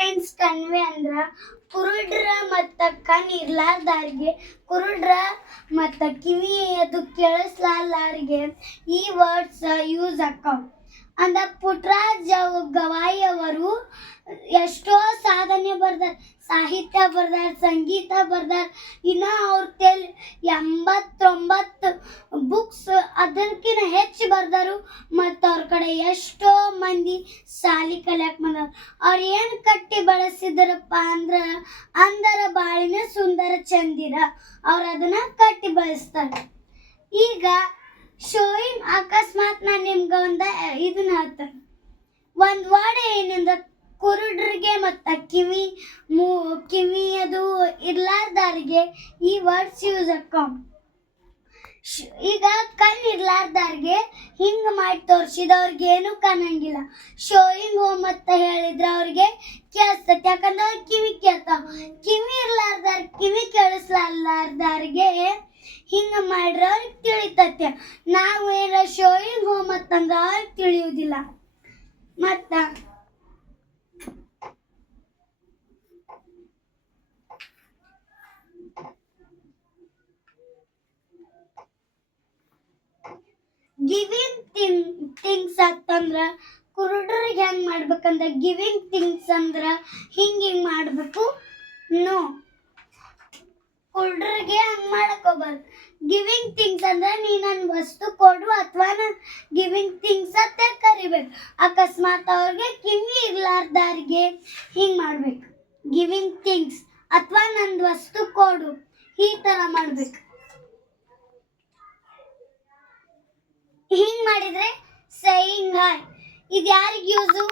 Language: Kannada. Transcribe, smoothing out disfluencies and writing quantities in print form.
ಸೈನ್ಸ್ ಕನ್ವೆ ಅಂದ್ರ ಕುರುಡ್ರ ಮತ್ತ ಕಣ್ ಇರ್ಲಾರ್ದಾರ್ಗೆ ಕುರುಡ್ರ ಮತ್ತ ಕಿವಿ ಅದು ಕೇಳಿಸ್ಲಾರ್ದಾರ್ಗೆ ಈ ವರ್ಡ್ಸ್ ಯೂಸ್ ಆಕಾವ್. ಅಂದ ಪುಟ್ಟರಾಜ ಗವಾಯಿ ಅವರು ಎಷ್ಟೋ ಸಾಧನೆ ಬರ್ದಾರ, ಸಾಹಿತ್ಯ ಬರ್ದಾರ, ಸಂಗೀತ ಬರ್ದಾರ. ಇನ್ನ ಅವ್ರ 89 ಬುಕ್ಸ್ ಅದಕ್ಕಿಂತ ಹೆಚ್ಚು ಬರ್ದಾರು. ಮತ್ತು ಅವ್ರ ಕಡೆ ಎಷ್ಟೋ ಮಂದಿ ಸಾಲಿ ಕಲಿಯಕ್ ಬಂದಾರ. ಅವ್ರು ಏನು ಕಟ್ಟಿ ಬೆಳೆಸಿದ್ರಪ್ಪ ಅಂದರ ಬಾಳಿನ ಸುಂದರ ಚಂದಿರ. ಅವ್ರು ಅದನ್ನ ಕಟ್ಟಿ ಬೆಳೆಸ್ತಾರೆ. ಈಗ ಶೋಯಿಂಗ್ ಅಕಸ್ಮಾತ್ ನಾನು ನಿಮ್ಗೆ ಇದನ್ನ ಹೇಳ್ತೇನೆ. ಒಂದು ವರ್ಡ್ ಏನಿಂದ ಕುರುಡ್ರಿಗೆ ಮತ್ತು ಕಿವಿ ಅದು ಇರ್ಲಾರ್ದಾರಿಗೆ ಈ ವರ್ಡ್ಸ್ ಯೂಸ್ ಆಕಾವ್. ಈಗ ಕಣ್ ಇರ್ಲಾರ್ದಾರ್ಗೆ ಹಿಂಗೆ ಮಾಡಿ ತೋರಿಸಿದವ್ರಿಗೆ ಏನು ಕಾಣಂಗಿಲ್ಲ. ಶೋಯಿಂಗ್ ಹೋಮ್ ಅಂತ ಹೇಳಿದ್ರೆ ಅವ್ರಿಗೆ ಕೇಳಿಸ್ತೈತಿ, ಯಾಕಂದ್ರೆ ಅವ್ರಿಗೆ ಕಿವಿ ಕೇಳ್ತಾವ. ಕಿವಿ ಕೇಳಿಸ್ಲಾರ್ದಾರ್ಗೆ ಹಿಂಗೆ ಮಾಡ್ರೆ ಅವ್ರಿಗೆ ತಿಳಿತೈತೆ. ನಾವು ಏನೋ ಶೋಯಿಂಗ್ ಹೋಮ್ ಅಂತಂದ್ರೆ ಅವ್ರಿಗೆ ತಿಳಿಯುವುದಿಲ್ಲ. ಮತ್ತು ಗಿವಿಂಗ್ ಥಿಂಗ್ಸ್ ಅಂತಂದ್ರೆ ಕುರುಡ್ರಿಗೆ ಹೆಂಗೆ ಮಾಡ್ಬೇಕಂದ್ರೆ ಗಿವಿಂಗ್ ಥಿಂಗ್ಸ್ ಅಂದ್ರೆ ಹಿಂಗೆ ಮಾಡಬೇಕು. ನೋ, ಕುರುಡ್ರಿಗೆ ಹಂಗೆ ಮಾಡಕ್ ಹೋಗ್ಬಾರ್ದು. ಗಿವಿಂಗ್ ಥಿಂಗ್ಸ್ ಅಂದ್ರೆ ನೀ ನನ್ನ ವಸ್ತು ಕೊಡು ಅಥವಾ ನಾನು ಗಿವಿಂಗ್ ಥಿಂಗ್ಸ್ ಅಂತ ಕರಿಬೇಕು. ಅಕಸ್ಮಾತ್ ಅವ್ರಿಗೆ ಕಿವಿ ಇರ್ಲಾರ್ದಾರಿಗೆ ಹಿಂಗೆ ಮಾಡ್ಬೇಕು, ಗಿವಿಂಗ್ ಥಿಂಗ್ಸ್ ಅಥವಾ ನಂದು ವಸ್ತು ಕೊಡು, ಈ ಥರ ಮಾಡ್ಬೇಕು. ಹಿಂಗೆ ಮಾಡಿದರೆ ಸೇಯಿಂಗ್ ಹಾಯ್. ಇದು ಯಾರಿಗೆ ಯೂಸು?